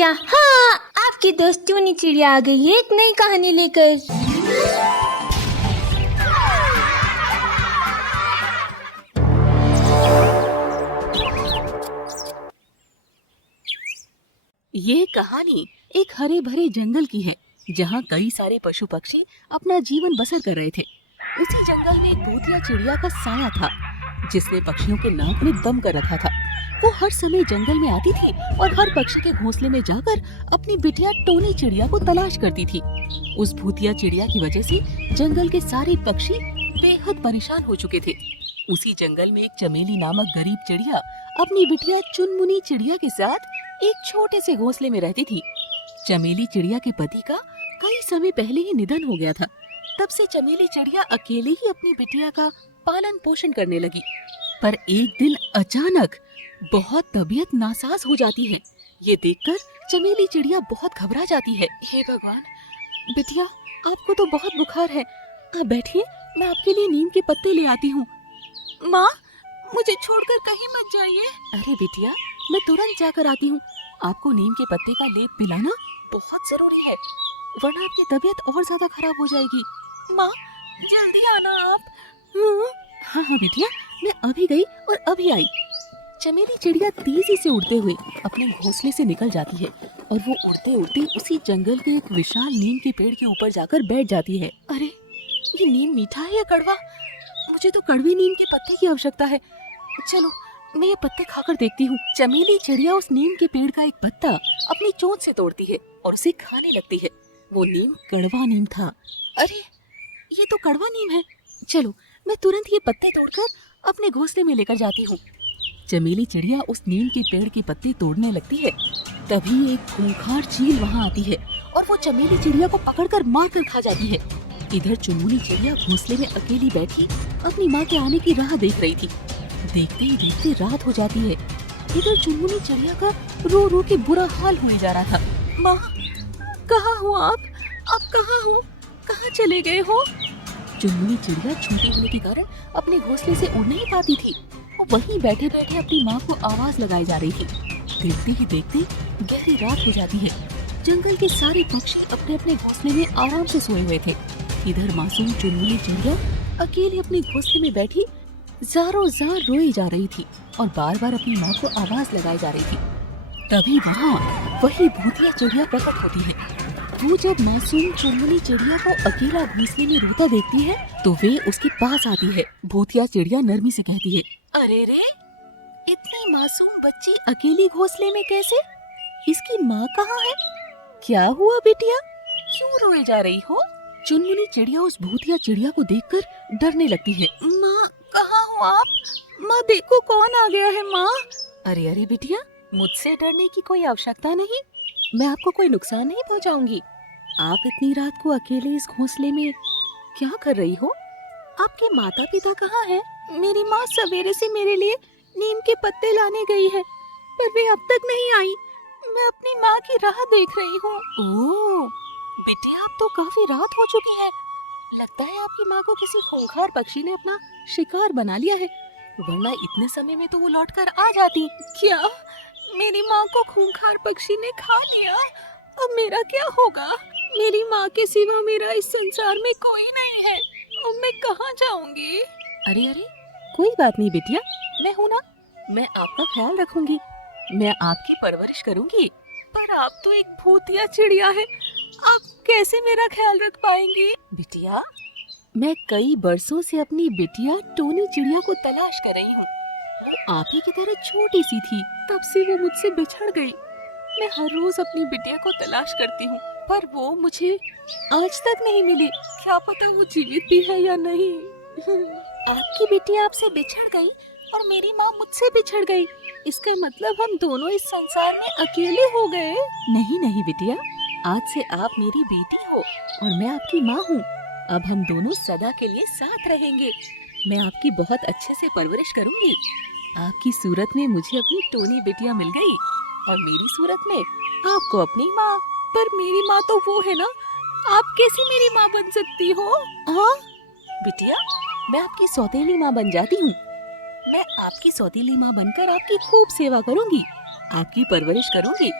बिटिया, हाँ, आपकी दोस्त टूनी चिड़िया आ गई है एक नई कहानी लेकर। ये कहानी एक हरे भरे जंगल की है, जहाँ कई सारे पशु पक्षी अपना जीवन बसर कर रहे थे। उसी जंगल में एक भूतिया चिड़िया का साया था, जिसने पक्षियों के नाक में दम कर रखा था। वो हर समय जंगल में आती थी और हर पक्षी के घोंसले में जाकर अपनी बिटिया टोनी चिड़िया को तलाश करती थी। उस भूतिया चिड़िया की वजह से जंगल के सारे पक्षी बेहद परेशान हो चुके थे। उसी जंगल में एक चमेली नामक गरीब चिड़िया अपनी बिटिया चुनमुनी चिड़िया के साथ एक छोटे से घोंसले में रहती थी। चमेली चिड़िया के पति का कई समय पहले ही निधन हो गया था। तब से चमेली चिड़िया अकेले ही अपनी बिटिया का पालन पोषण करने लगी। पर एक दिन अचानक बहुत तबीयत नासाज हो जाती है। ये देखकर चमेली चिड़िया बहुत घबरा जाती है। हे भगवान, बिटिया आपको तो बहुत बुखार है, आप बैठिए, मैं आपके लिए नीम के पत्ते ले आती हूँ। माँ, मुझे छोड़कर कहीं मत जाइए। अरे बिटिया, मैं तुरंत जाकर आती हूँ। आपको नीम के पत्ते का लेप पिलाना बहुत जरूरी है, वरना आपकी तबीयत और ज्यादा खराब हो जाएगी। माँ, जल्दी आना आप। हाँ हाँ बिटिया, मैं अभी गई और अभी आई। चमेली चिड़िया तेजी से उड़ते हुए अपने घोंसले से निकल जाती है और वो उड़ते उड़ते उसी जंगल के एक विशाल नीम के पेड़ के ऊपर जाकर बैठ जाती है। अरे, ये नीम मीठा है या कड़वा? मुझे तो कड़वी नीम के पत्ते की आवश्यकता है। चलो, मैं ये पत्ते खाकर देखती हूँ। चमेली चिड़िया उस नीम के पेड़ का एक पत्ता अपनी चोंच से तोड़ती है और उसे खाने लगती है। वो नीम कड़वा नीम था। अरे, ये तो कड़वा नीम है। चलो, मैं तुरंत ये पत्ते तोड़कर अपने घोंसले में लेकर जाती हूँ। चमेली चिड़िया उस नीम के पेड़ के पत्ते तोड़ने लगती है। तभी एक खूंखार चील वहाँ आती है और वो चमेली चिड़िया को पकड़कर मारकर खा जाती है। इधर चुनमुनी चिड़िया घोंसले में अकेली बैठी अपनी माँ के आने की राह देख रही थी। देखते ही देखते रात हो जाती है। इधर चुनमुनी चिड़िया का रो रो के बुरा हाल होने जा रहा था। माँ, कहाँ हो आप? आप कहाँ हो? कहाँ चले गए हो? चुनमुनी चिड़िया छोटी होने के कारण अपने घोंसले से उड़ नहीं पाती थी। वो वहीं बैठे बैठे अपनी माँ को आवाज लगाई जा रही थी। देखते ही देखते गहरी रात हो जाती है। जंगल के सारे पक्षी अपने अपने घोंसले में आराम से सोए हुए थे। इधर मासूम चुनमुनी चिड़िया अकेले अपने घोंसले में बैठी ज़ारों ज़ार रोई जा रही थी और बार बार अपनी माँ को आवाज लगाई जा रही थी। तभी वहाँ वही भूतिया चिड़िया प्रकट होती है। वो जब मासूम चुनमुनी चिड़िया को अकेला घोंसले में रोता देखती है तो वे उसके पास आती है। भूतिया चिड़िया नरमी से कहती है, अरे रे, इतनी मासूम बच्ची अकेली घोंसले में कैसे? इसकी माँ कहाँ है? क्या हुआ बिटिया, क्यों रोए जा रही हो? चुनमुनी चिड़िया उस भूतिया चिड़िया को देखकर डरने लगती है। माँ, कहाँ हो आप? माँ देखो, कौन आ गया है माँ। अरे अरे बिटिया, मुझसे डरने की कोई आवश्यकता नहीं, मैं आपको कोई नुकसान नहीं पहुँचाऊंगी। आप इतनी रात को अकेले इस घोंसले में क्या कर रही हो? आपके माता पिता कहाँ हैं? मेरी माँ सवेरे से मेरे लिए नीम के पत्ते लाने गई है, पर वे अब तक नहीं आई। मैं अपनी माँ की राह देख रही हूँ। ओह बिटिया, अब तो काफी रात हो चुकी है। लगता है आपकी माँ को किसी खूंखार पक्षी ने अपना शिकार बना लिया है, वरना इतने समय में तो वो लौटकर आ जाती। क्या मेरी माँ को खूंखार पक्षी ने खा लिया? अब मेरा क्या होगा? मेरी माँ के सिवा मेरा इस संसार में कोई नहीं है। अब मैं कहाँ जाऊंगी? अरे अरे, कोई बात नहीं बिटिया, मैं हूँ ना, मैं आपका ख्याल रखूंगी, मैं आपकी परवरिश करूंगी। पर आप तो एक भूतिया चिड़िया है, आप कैसे मेरा ख्याल रख पाएंगी? बिटिया, मैं कई बरसों से अपनी बिटिया टोनी चिड़िया को तलाश कर रही हूँ। वो आप ही की तरह छोटी सी थी, तब से वो मुझसे बिछड़ गई। मैं हर रोज अपनी बिटिया को तलाश करती हूँ, पर वो मुझे आज तक नहीं मिली। क्या पता वो जीवित भी है या नहीं। आपकी बिटिया आपसे बिछड़ गई और मेरी माँ मुझसे बिछड़ गई, इसका मतलब हम दोनों इस संसार में अकेले हो गए। नहीं नहीं बिटिया, आज से आप मेरी बेटी हो और मैं आपकी माँ हूँ। अब हम दोनों सदा के लिए साथ रहेंगे। मैं आपकी बहुत अच्छे से परवरिश करूँगी। आपकी सूरत में मुझे अपनी टोनी बिटिया मिल गई और मेरी सूरत में आपको अपनी माँ। पर मेरी माँ तो वो है ना, आप कैसी मेरी माँ बन सकती हो? हाँ बिटिया, मैं आपकी सौतेली माँ बन जाती हूँ। मैं आपकी सौतेली माँ बनकर आपकी खूब सेवा करूँगी। आपकी परवरिश करूंगी,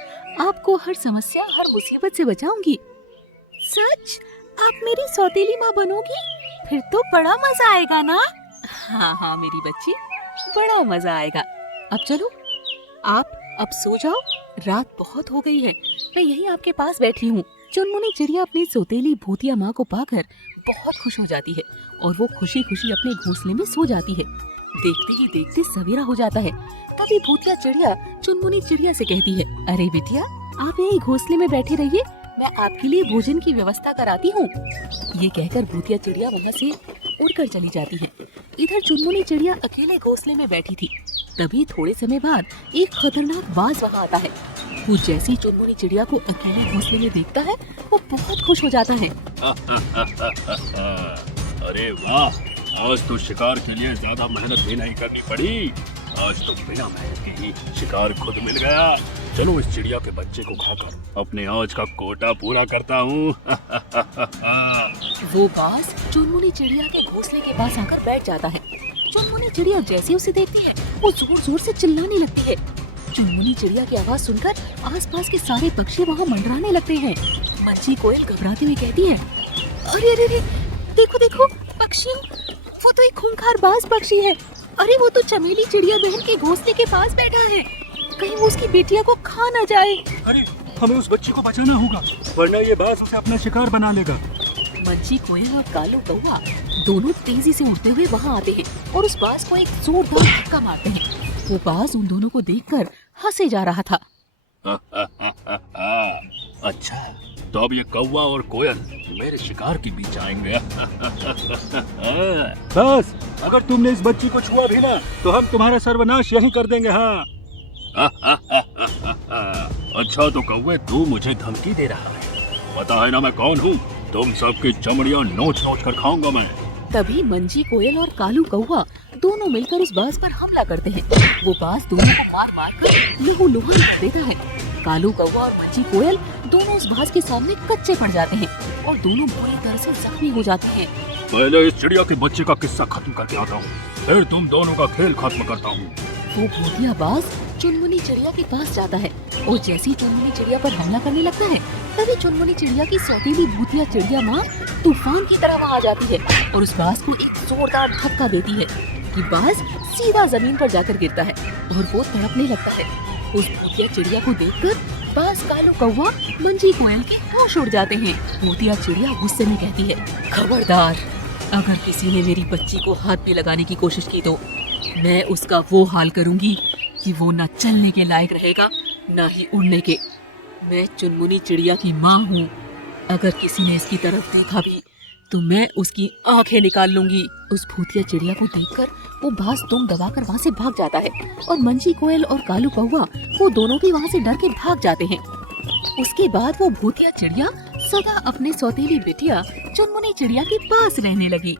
आपको हर समस्या हर मुसीबत से बचाऊंगी। सच? आप मेरी सौतेली माँ बनोगी? फिर तो बड़ा मजा आएगा ना? हाँ हाँ मेरी बच्ची, बड़ा मजा आएगा। अब चलो, आप अब सो जाओ, रात बहुत हो गई है। मैं यहीं आपके पास बैठी हूँ। चुनमुनी चिड़िया अपनी सौतेली भूतिया माँ को पाकर बहुत खुश हो जाती है और वो खुशी खुशी अपने घोंसले में सो जाती है। देखते ही देखते सवेरा हो जाता है। तभी भूतिया चिड़िया चुनमुनी चिड़िया से कहती है, अरे बिटिया, आप यही घोंसले में बैठे रहिए, मैं आपके लिए भोजन की व्यवस्था कराती हूँ। ये कहकर भूतिया चिड़िया वहाँ से उड़कर चली जाती है। इधर चुनमुनी चिड़िया अकेले घोंसले में बैठी थी। तभी थोड़े समय बाद एक खतरनाक बाज वहाँ आता है। वो जैसी चुनमुनी चिड़िया को अकेले घोंसले में देखता है, वो बहुत खुश हो जाता है। अरे वाह, आज तो शिकार के लिए ज्यादा मेहनत भी नहीं करनी पड़ी। आज तो बिना मेहनत के ही शिकार खुद मिल गया। चलो इस चिड़िया के बच्चे को खाकर अपने आज का कोटा पूरा करता हूँ। वो बाज चुनमुनी चिड़िया के घोंसले के पास आकर बैठ जाता है। चुनमुनी चिड़िया जैसे उसे देखती है, वो जोर जोर से चिल्लाने लगती है। चुनमुनी चिड़िया की आवाज सुनकर आसपास के सारे पक्षी वहाँ मंडराने लगते हैं। मंची कोयल घबराती हुई कहती है, अरे अरे अरे, देखो देखो पक्षियों, वो तो एक खूंखार बाज पक्षी है। अरे वो तो चमेली चिड़िया बहन के घोंसले के पास बैठा है, कहीं वो उसकी बेटिया को खा न जाए। अरे हमें उस बच्ची को बचाना होगा, वरना ये बाज उसे अपना शिकार बना लेगा। मंची कोयल और कालू कौवा दोनों तेजी से उड़ते हुए वहाँ आते हैं और उस बाज को एक जोरदार धक्का मारते हैं। वो बाज उन दोनों को देखकर हंसे जा रहा था। अच्छा, तो अब ये कौवा और कोयल मेरे शिकार के बीच आएंगे। बस, अगर तुमने इस बच्ची को छुआ भी ना, तो हम तुम्हारा सर्वनाश यहीं कर देंगे। हाँ। अच्छा तो कौवे, तू मुझे धमकी दे रहा है? पता है ना मैं कौन हूँ? तुम सबकी चमड़ियाँ नोच नोच कर खाऊंगा मैं। तभी मंजी कोयल और कालू कौवा दोनों मिलकर उस बाज पर हमला करते हैं। वो बाज दोनों को मार मार कर लहूलुहान कर देता है। कालू कौवा और मंजी कोयल दोनों उस बाज के सामने कच्चे पड़ जाते हैं और दोनों बुरी तरह से जख्मी हो जाते हैं। पहले इस चिड़िया के बच्चे का किस्सा खत्म करके आता हूँ, फिर तुम दोनों का खेल खत्म करता हूँ। वो भूतिया बाज चुनमुनी चिड़िया के पास जाता है और जैसे ही चुनमुनी चिड़िया पर हमला करने लगता है, तभी चुनमुनी चिड़िया की सौतेली भूतिया चिड़िया माँ तूफान की तरह वहाँ आ जाती है और उस बाज को एक जोरदार धक्का देती है कि बाज सीधा जमीन पर जाकर गिरता है और वो तड़पने लगता है। उस भूतिया चिड़िया को देखकर बाज, कालू कौवा, मंजी कोयल के होश उड़ जाते हैं। भूतिया चिड़िया गुस्से में कहती है, खबरदार, अगर किसी ने मेरी बच्ची को हाथ भी लगाने की कोशिश की तो मैं उसका वो हाल करूंगी कि वो न चलने के लायक रहेगा न ही उड़ने के। मैं चुनमुनी चिड़िया की माँ हूँ, अगर किसी ने इसकी तरफ देखा भी तो मैं उसकी आंखें निकाल लूंगी। उस भूतिया चिड़िया को देखकर वो बाज दुम दबाकर वहाँ से भाग जाता है और मंजी कोयल और कालू कौवा वो दोनों भी वहाँ से डर के भाग जाते हैं। उसके बाद वो भूतिया चिड़िया सदा अपने सौतेली बिटिया चुनमुनी चिड़िया के पास रहने लगी।